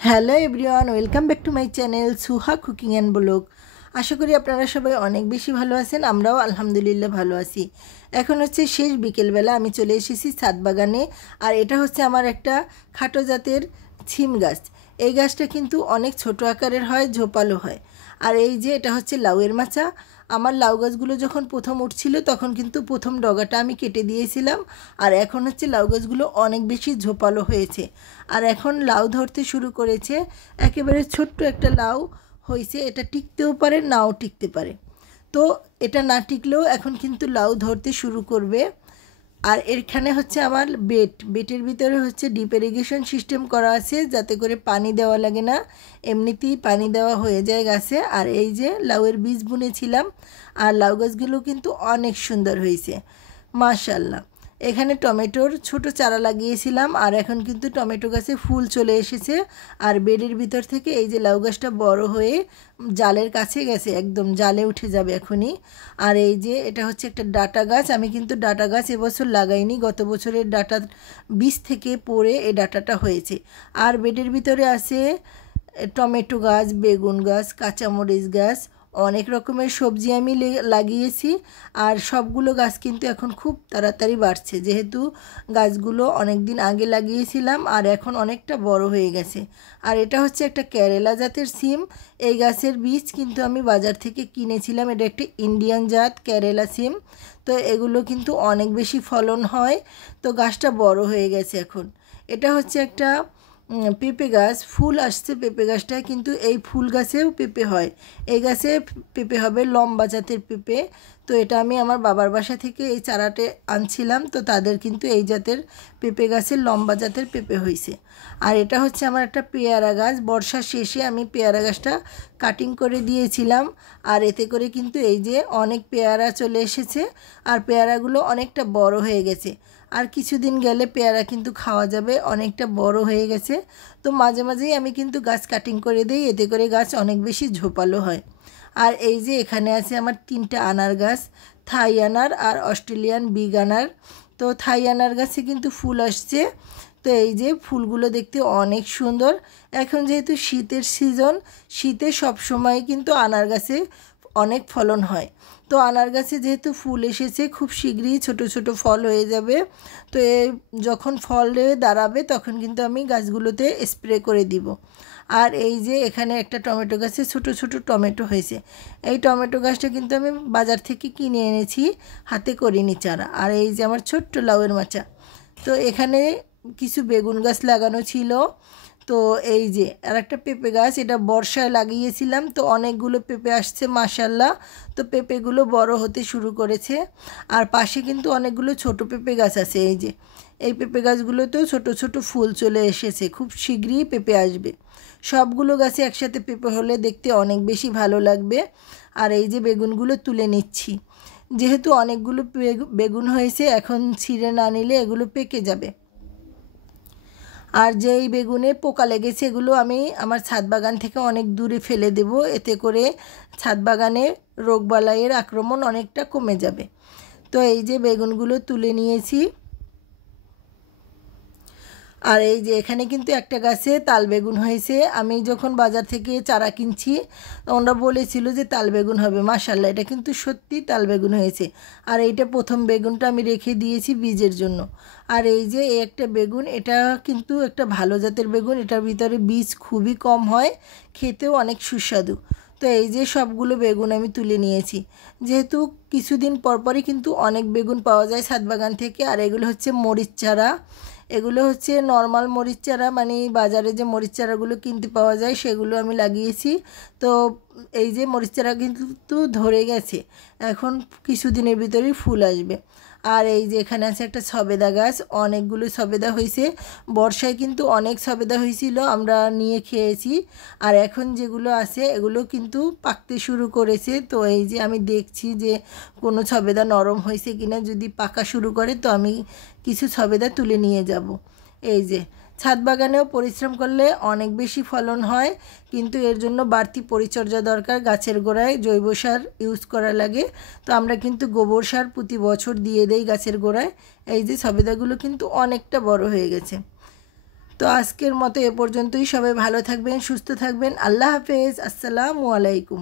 Hello everyone, welcome back to my channel Suha cooking and blog. আশা করি আপনারা সবাই অনেক বেশি ভালো আছেন। আমরাও আলহামদুলিল্লাহ ভালো আছি। এখন হচ্ছে শেষ বিকেলবেলা, আমি চলে এসেছি ছাদ বাগানে। আর এটা হচ্ছে আমার একটা খাটো জাতের ছিম গাছ। এই গাছটা কিন্তু অনেক ছোট আকারের হয়, ঝোপালো হয়। আর এই যে এটা হচ্ছে লাউয়ের মাচা। আমার লাউ গাছগুলো যখন প্রথম উঠছিল তখন কিন্তু প্রথম ডগাটা আমি কেটে দিয়েছিলাম। আর এখন হচ্ছে লাউ গাছগুলো অনেক বেশি ঝোপালো হয়েছে। আর এখন লাউ ধরতে শুরু করেছে। একেবারে ছোট্ট একটা লাউ হয়েছে, এটা টিকতেও পারে নাও টিকতে পারে। তো এটা না টিকলেও এখন কিন্তু লাউ ধরতে শুরু করবে। আর এখানে হচ্ছে আমার বেটের ভিতরে হচ্ছে ডিপ ইরিগেশন সিস্টেম করা আছে, যাতে করে পানি দেওয়া লাগে না, এমনিতেই পানি দেওয়া হয়ে যায় গাছে। আর এই যে লাউয়ের বীজ বুনেছিলাম, আর লাউ গাছগুলো কিন্তু অনেক সুন্দর হয়েছে মাশাআল্লাহ। এখানে টমেটোর ছোট চারা লাগিয়েছিলাম, আর এখন কিন্তু টমেটো গাছে ফুল চলে এসেছে। আর বেডের ভিতর থেকে এই যে লাউ গাছটা বড় হয়ে জালের কাছে গেছে, একদম জালে উঠে যাবে এখনই। আর এই যে এটা হচ্ছে একটা ডাটা গাছ। আমি কিন্তু ডাটা গাছ এবছর লাগাইনি, গত বছরের ডাটা বীজ থেকে পড়ে এই ডাটাটা হয়েছে। আর বেডের ভিতরে আছে টমেটো গাছ, বেগুন গাছ, কাঁচামরিচ গাছ, অনেক রকমের সবজি আমি লাগিয়েছি। আর সবগুলো গাছ কিন্তু এখন খুব তাড়াতাড়ি বাড়ছে, যেহেতু গাছগুলো অনেক দিন আগে লাগিয়েছিলাম আর এখন অনেকটা বড় হয়ে গেছে। আর এটা হচ্ছে একটা কেরালা জাতের সিম। এই গাছের বীজ কিন্তু আমি বাজার থেকে কিনেছিলাম। এটা একটা ইন্ডিয়ান জাত কেরালা সিম। তো এগুলো কিন্তু অনেক বেশি ফলন হয়। তো গাছটা বড় হয়ে গেছে এখন। এটা হচ্ছে একটা পেঁপে গাছ, ফুল আসছে পেঁপে গাছটায়, কিন্তু এই ফুল গাছেও পেঁপে হয়। এই গাছে পেঁপে হবে লম্বা জাতের পেঁপে। তো এটা আমি আমার বাবার বাসা থেকে এই চারাটে আনছিলাম, তো তাদের কিন্তু এই জাতের পেঁপে গাছের লম্বা জাতের পেঁপে হয়েছে। আর এটা হচ্ছে আমার একটা পেয়ারা গাছ। বর্ষার শেষে আমি পেয়ারা গাছটা কাটিং করে দিয়েছিলাম, আর এতে করে কিন্তু এই যে অনেক পেয়ারা চলে এসেছে। আর পেয়ারাগুলো অনেকটা বড় হয়ে গেছে। আর কিছুদিন গেলে পেয়ারা কিন্তু খাওয়া যাবে, অনেকটা বড় হয়ে গেছে। তো মাঝে মাঝেই আমি কিন্তু গাছ কাটিং করে দিই, এতে করে গাছ অনেক বেশি ঝোপালো হয়। আর এই যে এখানে আছে আমার 3টা আনার গাছ, থাই আনার আর অস্ট্রেলিয়ান বিগ আনার। তো থাই আনার গাছে কিন্তু ফুল আসছে। তো এই যে ফুলগুলো দেখতে অনেক সুন্দর। এখন যেহেতু শীতের সিজন, শীতে সব সময় কিন্তু আনার গাছে অনেক ফলন হয়। তো আনার গাছে যেহেতু ফুল এসেছে, খুব শীঘ্রই ছোট ছোট ফল হয়ে যাবে। তো যখন ফলে দাঁড়াবে তখন কিন্তু আমি গাছগুলোতে স্প্রে করে দিব। আর এই যে এখানে একটা টমেটো গাছে ছোট ছোট টমেটো হয়েছে। এই টমেটো গাছটা কিন্তু আমি বাজার থেকে কিনে এনেছি, হাতে করিনি চারা। আর এই যে আমার ছোট্ট লাউয়ের মাচা। তো এখানে কিছু বেগুন গাছ লাগানো ছিল। তো এই যে আর একটা পেঁপে গাছ, এটা বর্ষায় লাগিয়েছিলাম, তো অনেকগুলো পেঁপে আসছে মাশাল্লাহ। তো পেঁপেগুলো বড় হতে শুরু করেছে। আর পাশে কিন্তু অনেকগুলো ছোট পেঁপে গাছ আছে। এই যে এই পেঁপে গাছগুলোতেও ছোট ছোট ফুল চলে এসেছে, খুব শীঘ্রই পেঁপে আসবে। সবগুলো গাছে একসাথে পেঁপে হলে দেখতে অনেক বেশি ভালো লাগবে। আর এই যে বেগুনগুলো তুলে নিচ্ছি, যেহেতু অনেকগুলো বেগুন হয়েছে, এখন ছিঁড়ে না নিলে এগুলো পেকে যাবে। আর যেই বেগুনে পোকা লেগেছে এগুলো আমি আমার ছাদ বাগান থেকে অনেক দূরে ফেলে দেব, এতে করে ছাদ বাগানে রোগবালাইয়ের আক্রমণ অনেকটা কমে যাবে। তো এই যে বেগুনগুলো তুলে নিয়েছি। আর এই যে এখানে কিন্তু একটা গাছে তাল বেগুন হয়েছে। আমি যখন বাজার থেকে চারা কিনছি, ওনারা বলেছিল যে তাল বেগুন হবে, মাশাল্লাহ এটা কিন্তু সত্যি তাল বেগুন হয়েছে। আর এইটা প্রথম বেগুনটা আমি রেখে দিয়েছি বীজের জন্য। আর এই যে এই একটা বেগুন, এটা কিন্তু একটা ভালো জাতের বেগুন, এটার ভিতরে বীজ খুবই কম হয়, খেতেও অনেক সুস্বাদু। তো এই যে সবগুলো বেগুন আমি তুলে নিয়েছি, যেহেতু কিছুদিন পরপরই কিন্তু অনেক বেগুন পাওয়া যায় ছাদ বাগান থেকে। আর এগুলো হচ্ছে মরিচ চারা। এগুলো হচ্ছে নর্মাল মরিচ চারা, মানে বাজারে যে মরিচ চারাগুলো কিনতে পাওয়া যায় সেগুলো আমি লাগিয়েছি। তো এই যে মরিচ চারা কিন্তু ধরে গেছে, এখন কিছুদিনের ভিতরেই ফুল আসবে। আর এই যে এখানে আছে একটা সবেদা গাছ, অনেকগুলো সবেদা হয়েছে। বর্ষায় কিন্তু অনেক সবেদা হয়েছিল, আমরা নিয়ে খেয়েছি। আর এখন যেগুলো আছে এগুলো কিন্তু পাকতে শুরু করেছে। তো এই যে আমি দেখছি যে কোনো সবেদা নরম হয়েছে কিনা, যদি পাকা শুরু করে তো আমি কিছু সবেদা তুলে নিয়ে যাব। এই যে ছাদ বাগানেও পরিশ্রম করলে অনেক বেশি ফলন হয়, কিন্তু এর জন্য বাড়তি পরিচর্যা দরকার। গাছের গোড়ায় জৈব সার ইউজ করা লাগে। তো আমরা কিন্তু গোবর সার প্রতি বছর দিয়ে দেই গাছের গোড়ায়। এই যে সবেদাগুলো কিন্তু অনেকটা বড় হয়ে গেছে। তো আজকের মতো এ পর্যন্তই। সবাই ভালো থাকবেন, সুস্থ থাকবেন। আল্লাহ হাফেজ। আসসালামু আলাইকুম।